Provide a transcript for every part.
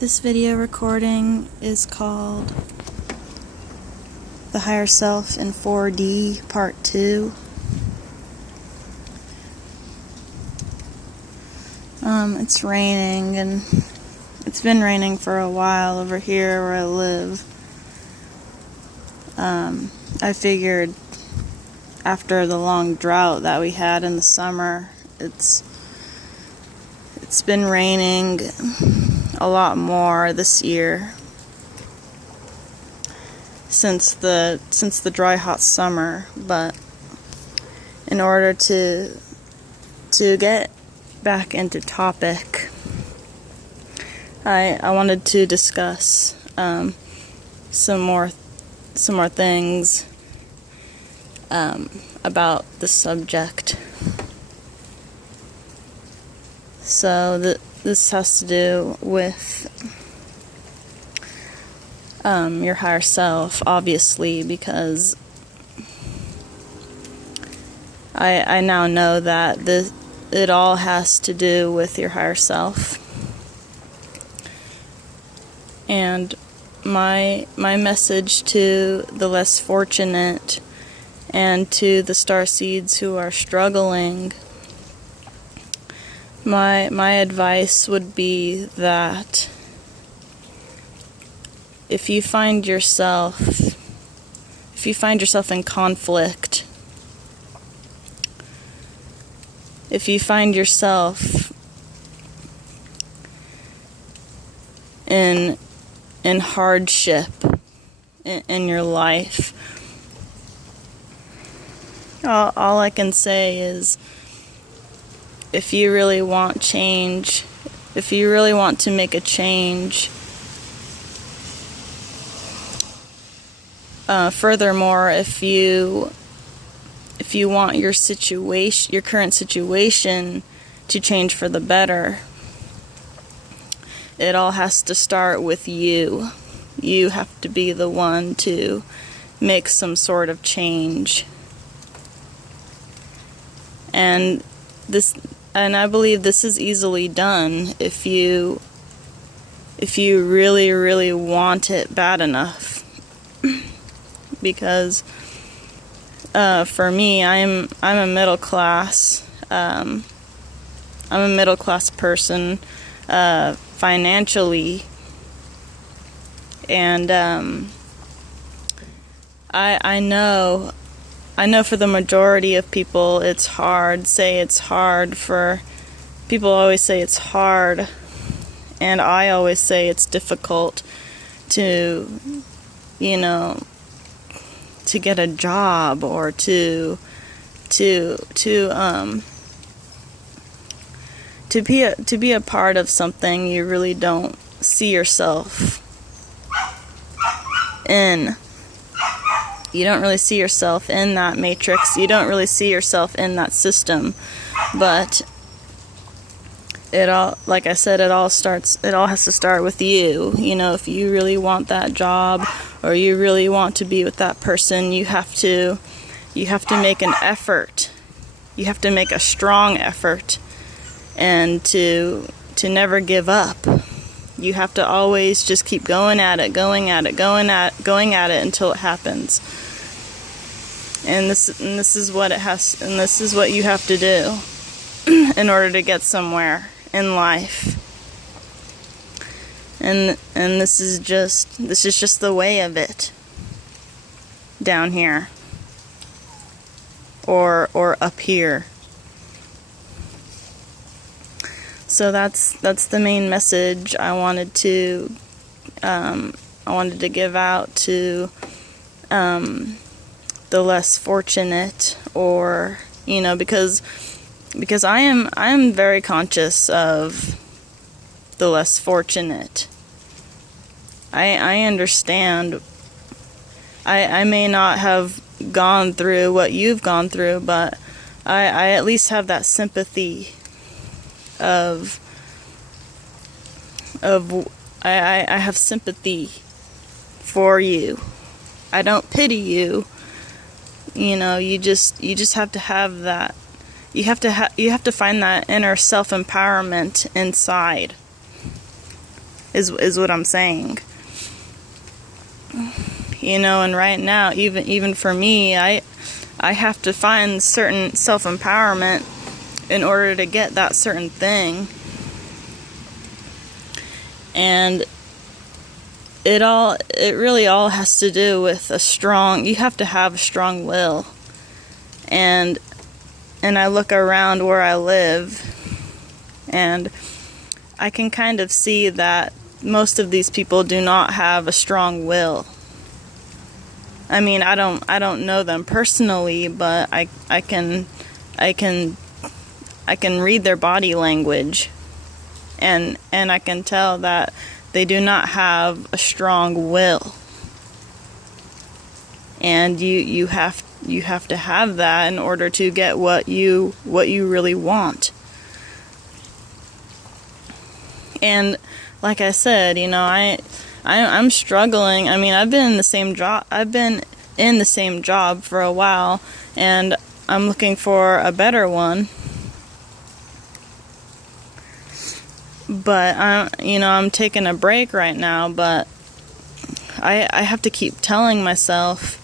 This video recording is called The Higher Self in 4D Part 2. It's raining, and it's been raining for a while over here where I live. I figured after the long drought that we had in the summer, it's been raining a lot more this year since the dry hot summer. But in order to get back into topic, I wanted to discuss some more things about the subject. So this has to do with your higher self, obviously, because I now know that it all has to do with your higher self. And my message to the less fortunate and to the starseeds who are struggling, my advice would be that if you find yourself in conflict, if you find yourself in hardship in your life, all I can say is, if you really want change, if you really want to make a change, furthermore, if you want your current situation to change for the better, it all has to start with you. You have to be the one to make some sort of change. And I believe this is easily done if you really, really want it bad enough. Because for me, I'm a middle class. I'm a middle class person financially, and I know for the majority of people it's hard. People always say it's hard, and I always say it's difficult to get a job, or to be a part of something you really don't see yourself in. You don't really see yourself in that matrix. You don't really see yourself in that system. But like I said, it all has to start with you. If you really want that job, or you really want to be with that person, you have to make an effort. You have to make a strong effort, and to never give up. You have to always just keep going at it until it happens. And this is what you have to do in order to get somewhere in life. And this is just the way of it down here, or up here. So that's the main message I wanted to give out to the less fortunate, or because I am very conscious of the less fortunate. I understand. I may not have gone through what you've gone through, but I at least have that sympathy of I have sympathy for you. I don't pity you. You just have to have that. You have to find that inner self-empowerment inside. is what I'm saying. You know, and right now, even for me, I have to find certain self-empowerment in order to get that certain thing. And it really all has to do with you have to have a strong will. And I look around where I live, and I can kind of see that most of these people do not have a strong will. I mean, I don't know them personally, but I can read their body language, and I can tell that they do not have a strong will. And you have to have that in order to get what you really want. And like I said, you know, I'm struggling. I mean, I've been in the same job for a while, and I'm looking for a better one. But I'm taking a break right now, but I have to keep telling myself,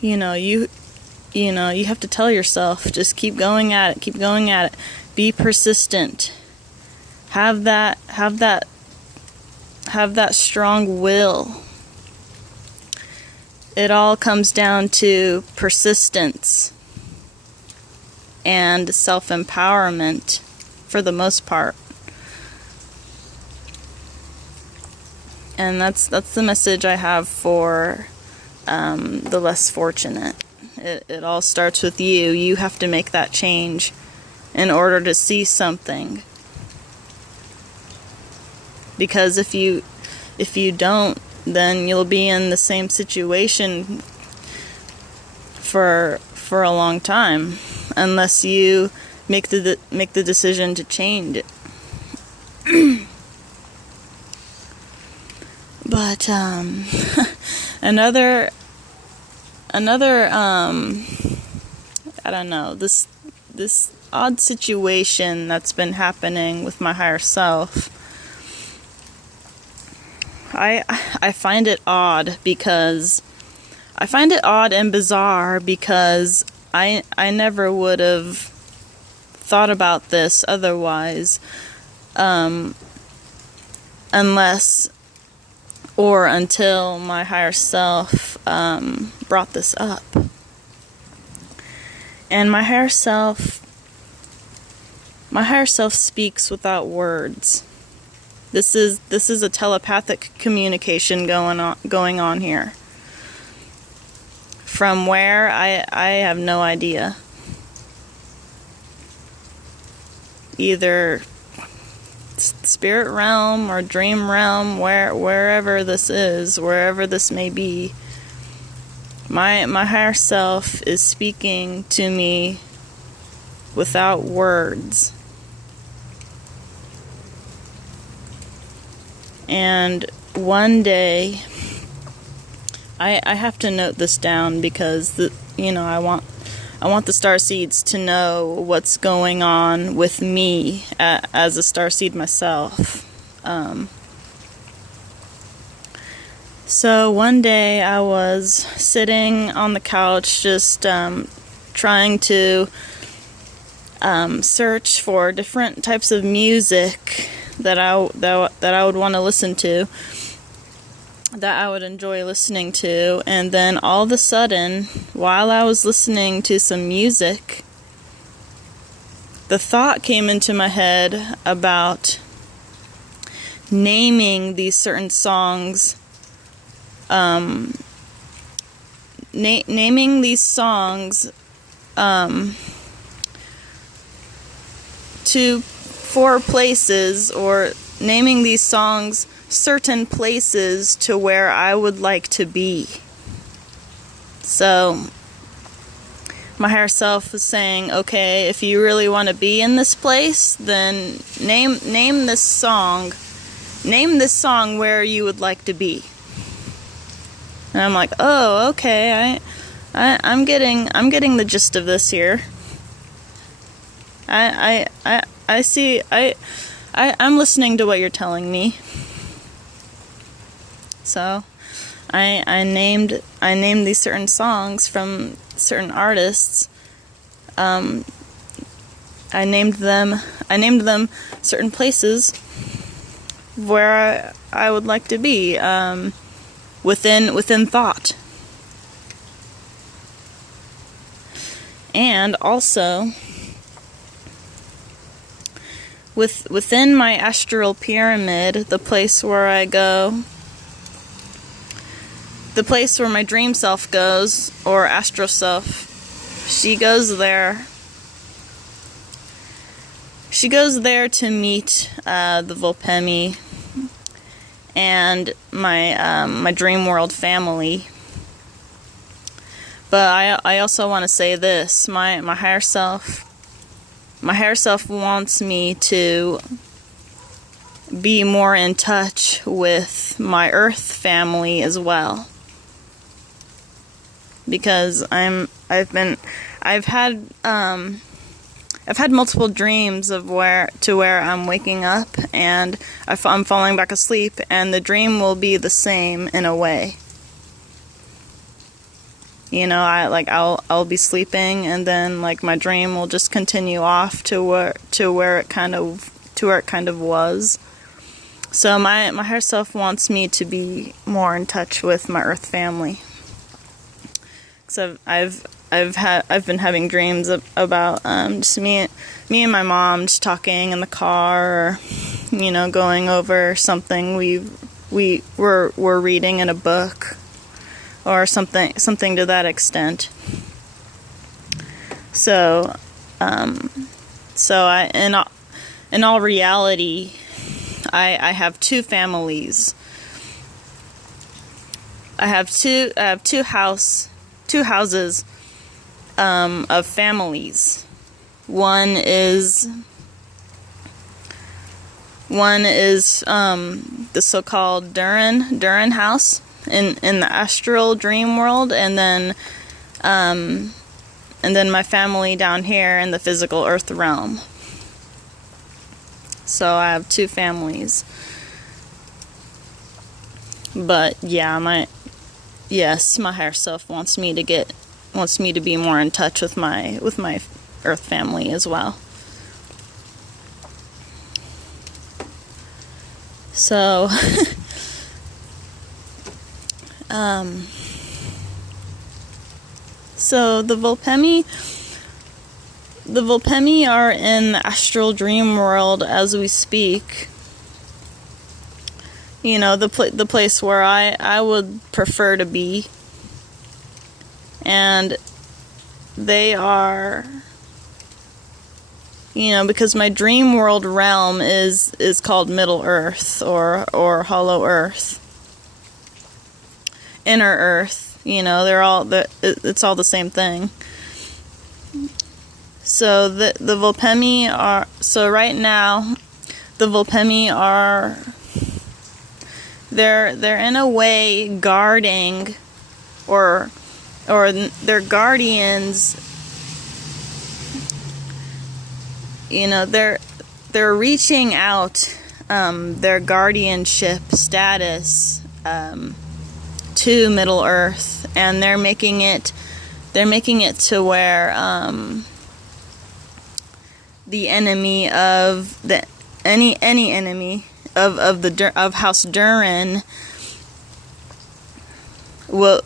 you have to tell yourself, just keep going at it, be persistent. Have that strong will. It all comes down to persistence and self-empowerment for the most part. And that's the message I have for the less fortunate. It all starts with you. You have to make that change in order to see something. Because if you don't, then you'll be in the same situation for a long time, unless you make the decision to change it. But another I don't know, this odd situation that's been happening with my higher self. I find it odd and bizarre because I never would have thought about this otherwise, unless or until my higher self brought this up. And my higher self speaks without words. This is a telepathic communication going on here. From where, I have no idea. Either spirit realm or dream realm, wherever this is, wherever this may be, my higher self is speaking to me without words. And one day, I have to note this down because I want the starseeds to know what's going on with me as a starseed myself. So one day I was sitting on the couch, just trying to search for different types of music that I would want to listen to, that I would enjoy listening to. And then all of a sudden, while I was listening to some music, the thought came into my head about naming these certain songs, naming these songs for places, or naming these songs certain places to where I would like to be. So my higher self was saying, okay, if you really want to be in this place, then name this song where you would like to be. And I'm like, oh, okay, I'm getting the gist of this here. I see I'm listening to what you're telling me. So I named these certain songs from certain artists. I named them certain places where I would like to be, within thought. And also within my astral pyramid, the place where I go, the place where my dream self goes, or astral self, she goes there. She goes there to meet the Volpemi and my dream world family. But I also want to say this: my higher self wants me to be more in touch with my Earth family as well, because I've had multiple dreams of where I'm waking up and I'm falling back asleep, and the dream will be the same in a way. You know, I'll be sleeping, and then like my dream will just continue off to where it kind of was. So my higher self wants me to be more in touch with my Earth family. So I've been having dreams about just me and my mom just talking in the car, or going over something we're reading in a book, or something to that extent. So in all reality, I have two families. I have two houses of families. One is the so-called Durin house in the astral dream world, and then my family down here in the physical earth realm. So I have two families. But yeah, my higher self wants me to be more in touch with my Earth family as well. So so the Volpemi are in the astral dream world as we speak. The place where I would prefer to be. And they are, because my dream world realm is called Middle Earth, or Hollow Earth, Inner Earth. It's all the same thing. So the Volpemi are. So right now, the Volpemi are. They're in a way guarding, or they're guardians. They're reaching out their guardianship status to Middle Earth, and they're making it to where the enemy of any enemy of House Durin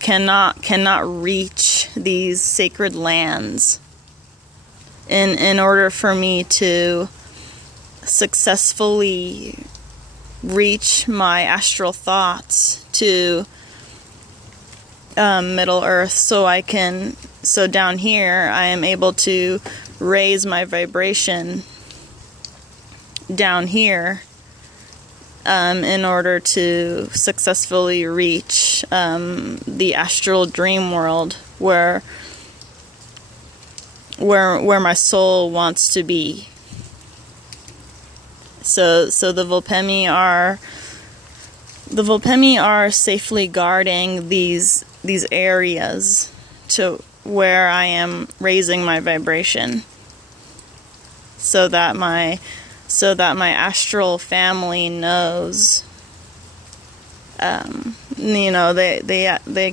cannot reach these sacred lands. In order for me to successfully reach my astral thoughts to Middle Earth, so down here I am able to raise my vibration down here in order to successfully reach the astral dream world where my soul wants to be. So the Volpemi are safely guarding these areas to where I am raising my vibration, so that my so that my astral family knows. They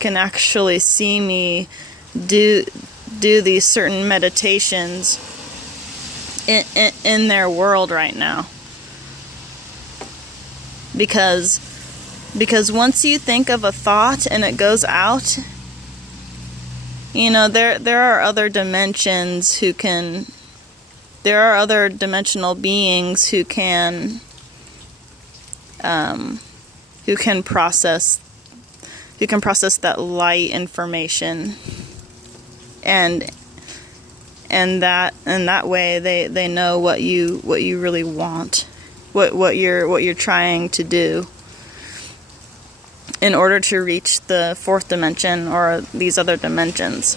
can actually see me do these certain meditations in their world right now. Because once you think of a thought and it goes out, there are other dimensions there are other dimensional beings who can process that light information, and that way they know what you really want, what you're trying to do in order to reach the fourth dimension or these other dimensions.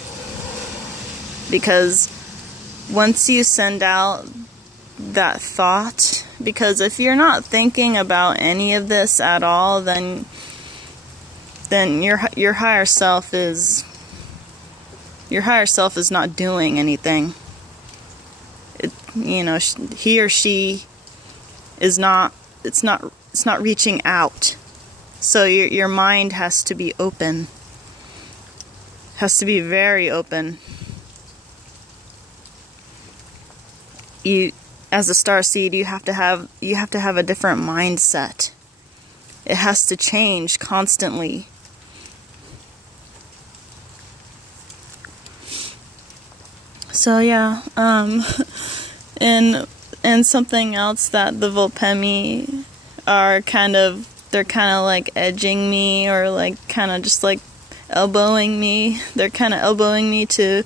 Because once you send out that thought, because if you're not thinking about any of this at all, then your higher self is not doing anything. He or she is not. It's not reaching out. So your mind has to be open. Has to be very open. As a starseed, you have to have a different mindset. It has to change constantly. So yeah, and something else that the Volpemi are they're kind of like edging me, or like kind of just like elbowing me. They're kind of elbowing me to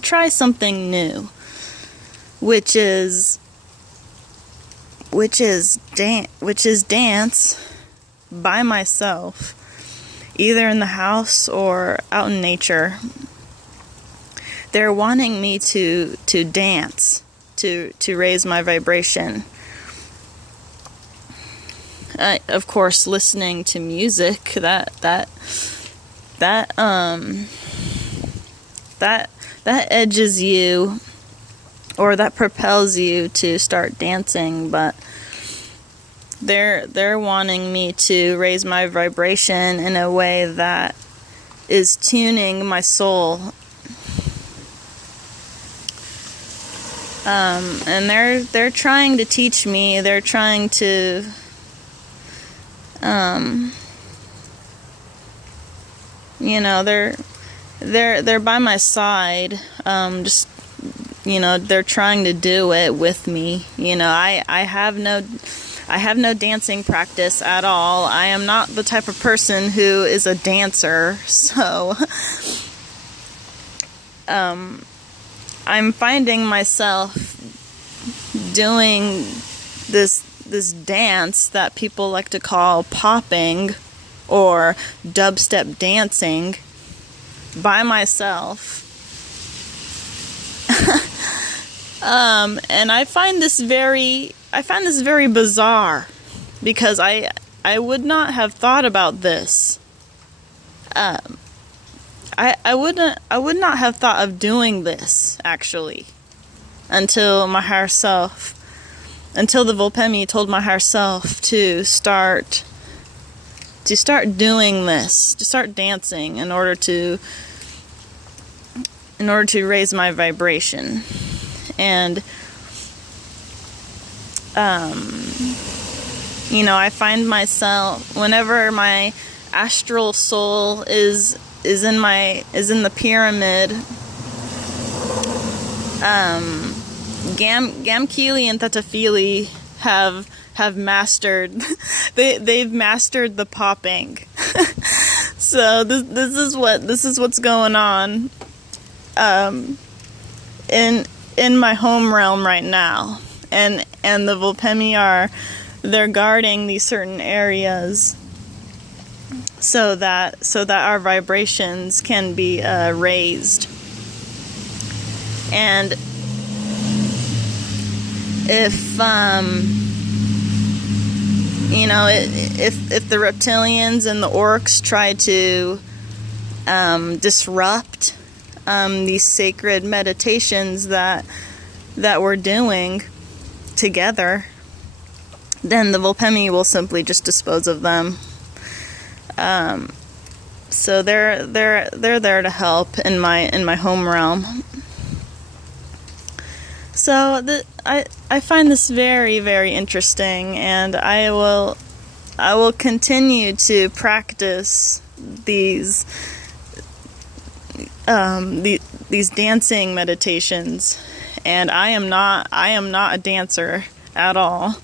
try something new, which is dance by myself, either in the house or out in nature. They're wanting me to dance, to raise my vibration. Of course, listening to music that edges you, or that propels you to start dancing. But they're wanting me to raise my vibration in a way that is tuning my soul. And they're trying to teach me. They're trying to they're by my side. They're trying to do it with me. I have no dancing practice at all. I am not the type of person who is a dancer. So I'm finding myself doing this dance that people like to call popping or dubstep dancing by myself. And I find this very bizarre, because I would not have thought about this. I would not have thought of doing this, actually, until the Volpemi told my higher self to start doing this, to start dancing in order to raise my vibration. And I find myself, whenever my astral soul is in the pyramid, Gamkili and Thetaphili have mastered they've mastered the popping. So this is what's going on in my home realm right now, and the Volpemi they're guarding these certain areas so that our vibrations can be raised. And if if the reptilians and the orcs try to disrupt these sacred meditations that we're doing together, then the Volpemi will simply just dispose of them. So they're there to help in my home realm. So I find this very, very interesting, and I will continue to practice these dancing meditations. And I am not a dancer at all.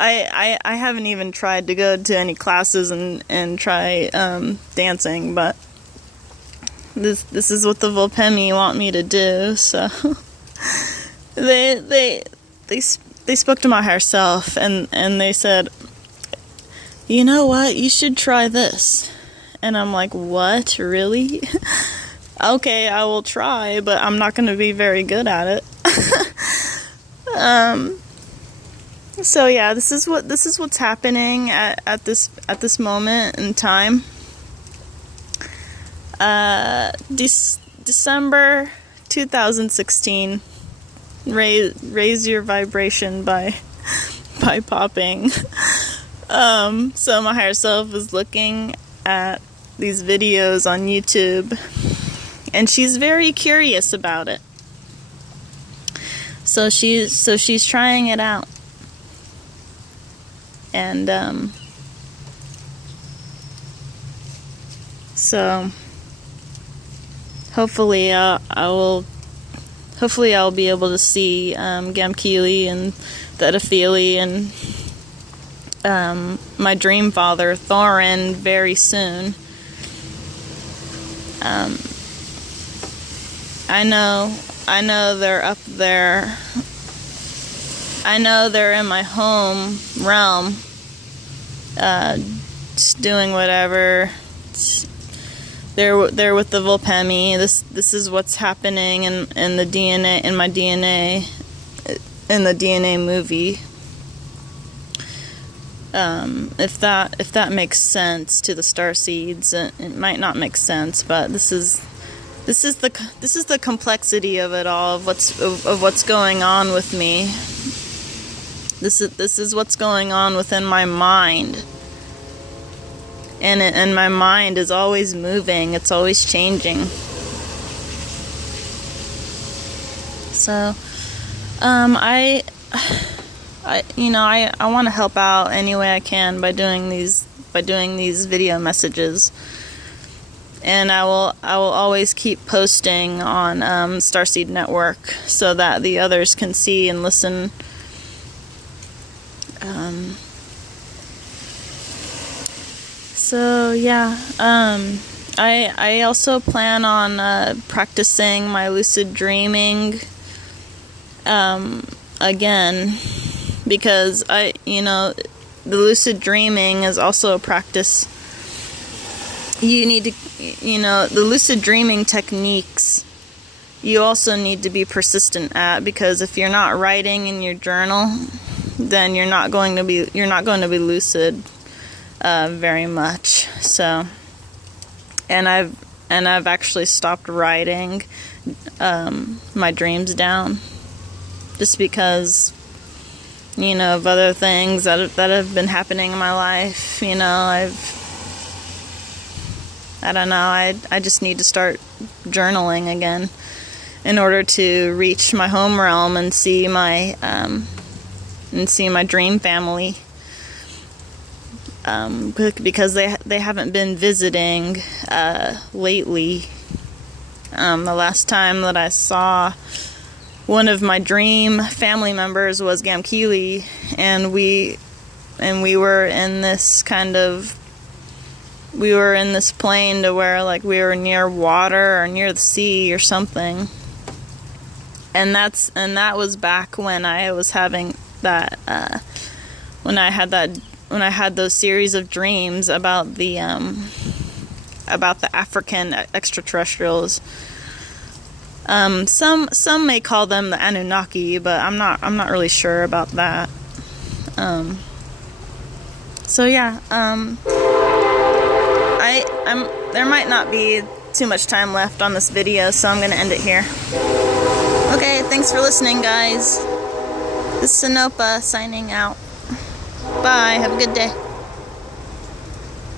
I haven't even tried to go to any classes and try dancing, but this is what the Volpemi want me to do. So they spoke to my higher self, and they said, you know what, you should try this. And I'm like, what, really? Okay, I will try, but I'm not going to be very good at it. So yeah, this is what's happening at this moment in time. December 2016. Raise your vibration by popping. So my higher self is looking at these videos on YouTube, and she's very curious about it. So she's trying it out. And so hopefully I'll be able to see Gamkili and Thetaphili and my dream father Thorin very soon. I know they're up there. I know they're in my home realm, just doing whatever. They're with the Volpemi. This is what's happening in the DNA, in my DNA, in the DNA movie. If that makes sense to the starseeds, it might not make sense, but this is the complexity of it all, of what's going on with me. This is what's going on within my mind, and my mind is always moving. It's always changing. So, I want to help out any way I can by doing these video messages, and I will always keep posting on Starseed Network so that the others can see and listen. So yeah, I also plan on practicing my lucid dreaming again, because the lucid dreaming is also a practice. You need to, the lucid dreaming techniques, you also need to be persistent at, because if you're not writing in your journal, then you're not going to be lucid very much. So, and I've actually stopped writing my dreams down, just because of other things that have been happening in my life. I don't know, I just need to start journaling again in order to reach my home realm and see my dream family, because they haven't been visiting lately. The last time that I saw one of my dream family members was Gamkili, and we were in this plane to where, like, we were near water or near the sea or something. And that was back when I was having that when I had those series of dreams about the African extraterrestrials. Some may call them the Anunnaki, but I'm not really sure about that. So yeah, there might not be too much time left on this video, so I'm going to end it here. Okay, thanks for listening, guys. This is Sinopa signing out. Bye. Have a good day.